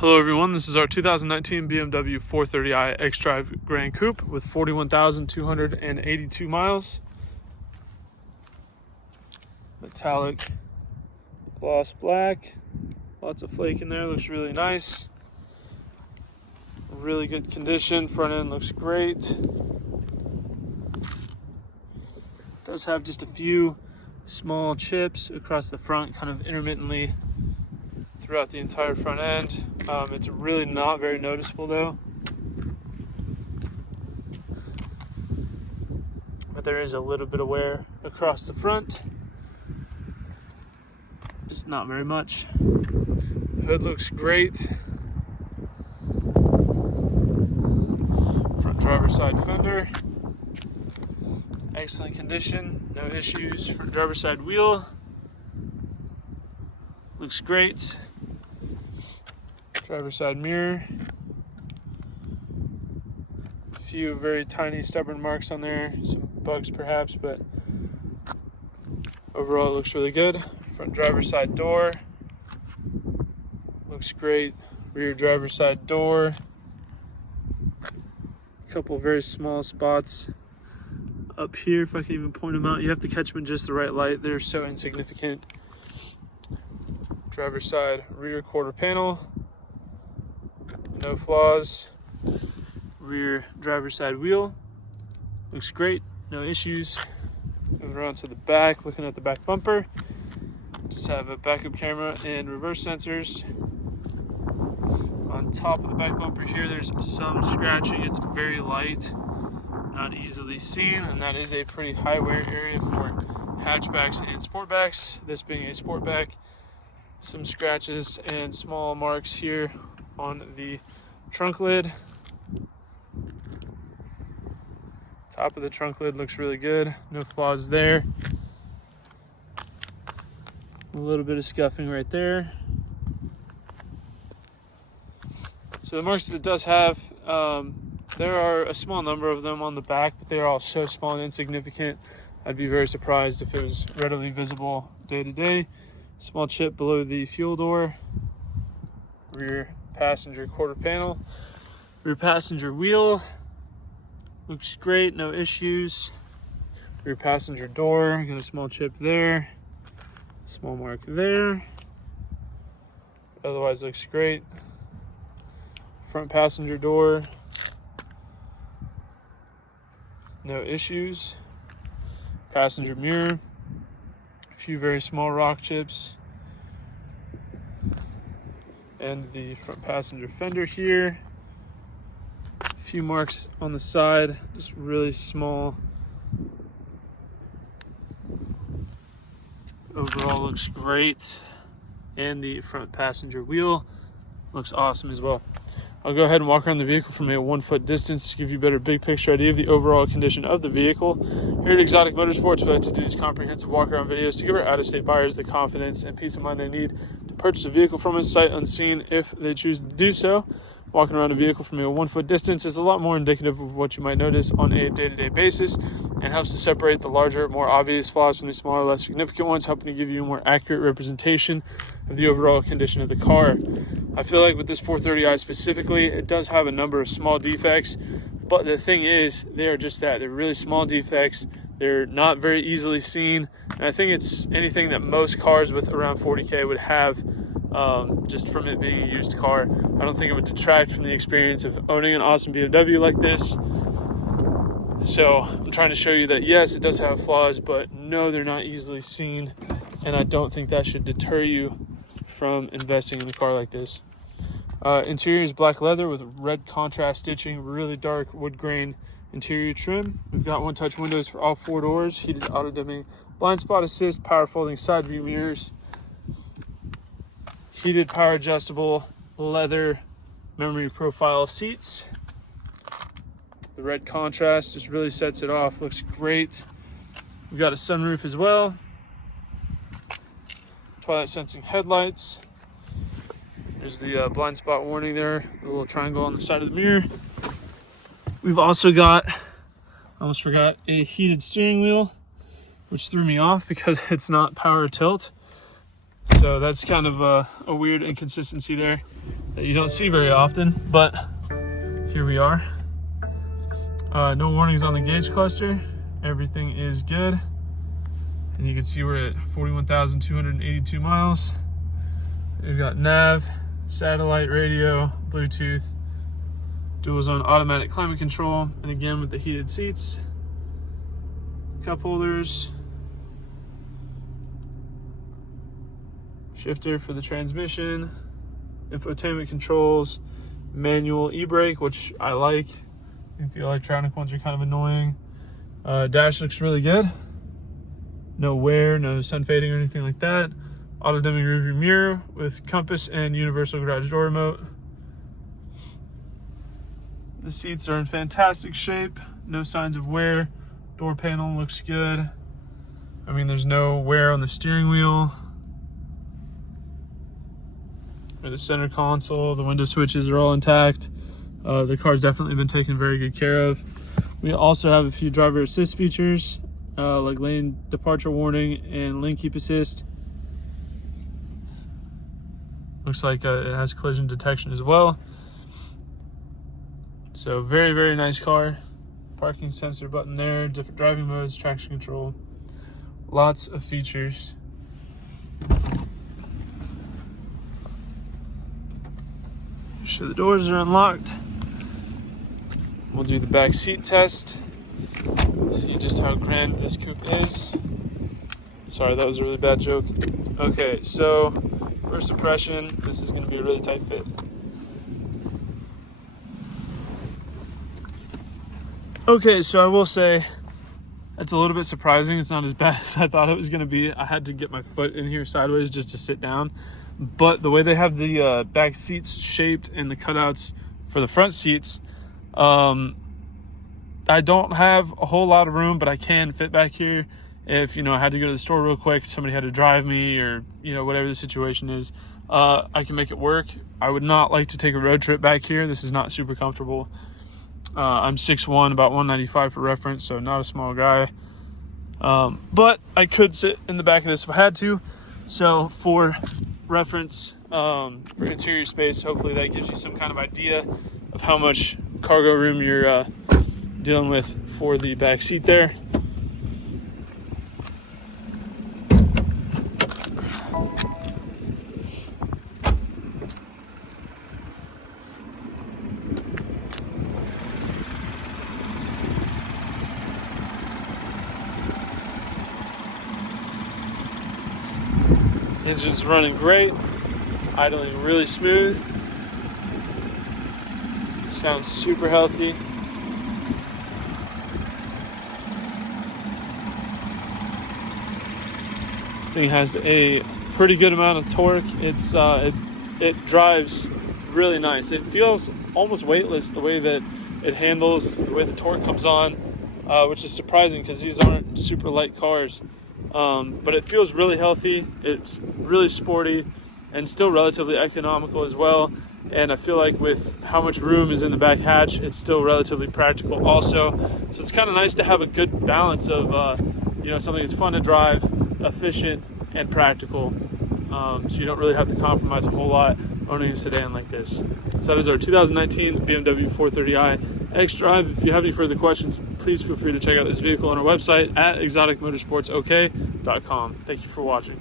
Hello everyone, this is our 2019 BMW 430i XDrive Grand Coupe with 41,282 miles. Metallic gloss black, lots of flake in there, looks really nice. Really good condition, front end looks great. Does have just a few small chips across the front, kind of intermittently throughout the entire front end. It's really not very noticeable though, but there is a little bit of wear across the front, just not very much. Hood looks great. Front driver's side fender, excellent condition, no issues. Front driver's side wheel looks great. Driver's side mirror, a few very tiny stubborn marks on there, some bugs perhaps, but overall it looks really good. Front driver's side door looks great. Rear driver's side door, a couple very small spots up here, if I can even point them out. You have to catch them in just the right light, they're so insignificant. Driver's side rear quarter panel, no flaws. Rear driver's side wheel looks great, no issues. Moving around to the back, looking at the back bumper, just have a backup camera and reverse sensors. On top of the back bumper here, there's some scratching. It's very light, not easily seen, and that is a pretty high wear area for hatchbacks and sportbacks. This being a sportback, some scratches and small marks here on the trunk lid. Top of the trunk lid looks really good, no flaws there. A little bit of scuffing right there. So the marks that it does have, there are a small number of them on the back, but they're all so small and insignificant. I'd be very surprised if it was readily visible day to day. Small chip below the fuel door. Rear passenger quarter panel. Rear passenger wheel looks great, no issues. Rear passenger door, got a small chip there, small mark there. Otherwise looks great. Front passenger door, no issues. Passenger mirror, a few very small rock chips. And the front passenger fender here, a few marks on the side, just really small. Overall looks great, and the front passenger wheel looks awesome as well. I'll go ahead and walk around the vehicle from a 1 foot distance to give you a better big picture idea of the overall condition of the vehicle. Here at Exotic Motorsports, we like to do these comprehensive walk around videos to give our out-of-state buyers the confidence and peace of mind they need to purchase a vehicle from us sight unseen if they choose to do so. Walking around a vehicle from a 1 foot distance is a lot more indicative of what you might notice on a day-to-day basis and helps to separate the larger, more obvious flaws from the smaller, less significant ones, helping to give you a more accurate representation of the overall condition of the car. I feel like with this 430i specifically, it does have a number of small defects, but the thing is, they are just that. They're really small defects. They're not very easily seen, and I think it's anything that most cars with around 40K would have, just from it being a used car. I don't think it would detract from the experience of owning an awesome BMW like this. So I'm trying to show you that yes, it does have flaws, but no, they're not easily seen, and I don't think that should deter you from investing in a car like this. Interior is black leather with red contrast stitching, really dark wood grain interior trim. We've got one-touch windows for all 4 doors, heated auto-dimming blind spot assist, power folding side view mirrors, heated power adjustable leather memory profile seats. The red contrast just really sets it off, looks great. We've got a sunroof as well. Twilight sensing headlights. There's the blind spot warning there, the little triangle on the side of the mirror. We've also got, I almost forgot, a heated steering wheel, which threw me off because it's not power tilt. So that's kind of a weird inconsistency there that you don't see very often, but here we are. No warnings on the gauge cluster. Everything is good. And you can see we're at 41,282 miles. We've got nav, satellite radio, Bluetooth, dual zone automatic climate control, and again with the heated seats, cup holders, shifter for the transmission, infotainment controls, manual e-brake, which I like. I think the electronic ones are kind of annoying. Dash looks really good. No wear, no sun fading or anything like that. Auto dimming rearview mirror with compass and universal garage door remote. The seats are in fantastic shape. No signs of wear. Door panel looks good. I mean, there's no wear on the steering wheel or the center console. The window switches are all intact. The car's definitely been taken very good care of. We also have a few driver assist features, like lane departure warning and lane keep assist. Looks like it has collision detection as well. So very, very nice car. Parking sensor button there, different driving modes, traction control. Lots of features. So the doors are unlocked. We'll do the back seat test. See just how grand this coupe is. Sorry, that was a really bad joke. Okay, so first impression, this is going to be a really tight fit. Okay, so I will say it's a little bit surprising. It's not as bad as I thought it was going to be. I had to get my foot in here sideways just to sit down. But the way they have the back seats shaped and the cutouts for the front seats, I don't have a whole lot of room, but I can fit back here. If, I had to go to the store real quick, somebody had to drive me, or, whatever the situation is, I can make it work. I would not like to take a road trip back here. This is not super comfortable. I'm 6'1", about 195 for reference, so not a small guy. But I could sit in the back of this if I had to. So for reference, for interior space, hopefully that gives you some kind of idea of how much cargo room you're dealing with for the back seat there. Engine's running great, idling really smooth, sounds super healthy. This thing has a pretty good amount of torque. It drives really nice. It feels almost weightless the way that it handles, the way the torque comes on, which is surprising because these aren't super light cars. But it feels really healthy. It's really sporty and still relatively economical as well. And I feel like with how much room is in the back hatch, it's still relatively practical also. So it's kind of nice to have a good balance of, something that's fun to drive, efficient, and practical. So you don't really have to compromise a whole lot owning a sedan like this. So that is our 2019 BMW 430i XDrive. If you have any further questions, please feel free to check out this vehicle on our website at exoticmotorsportsok.com. Thank you for watching.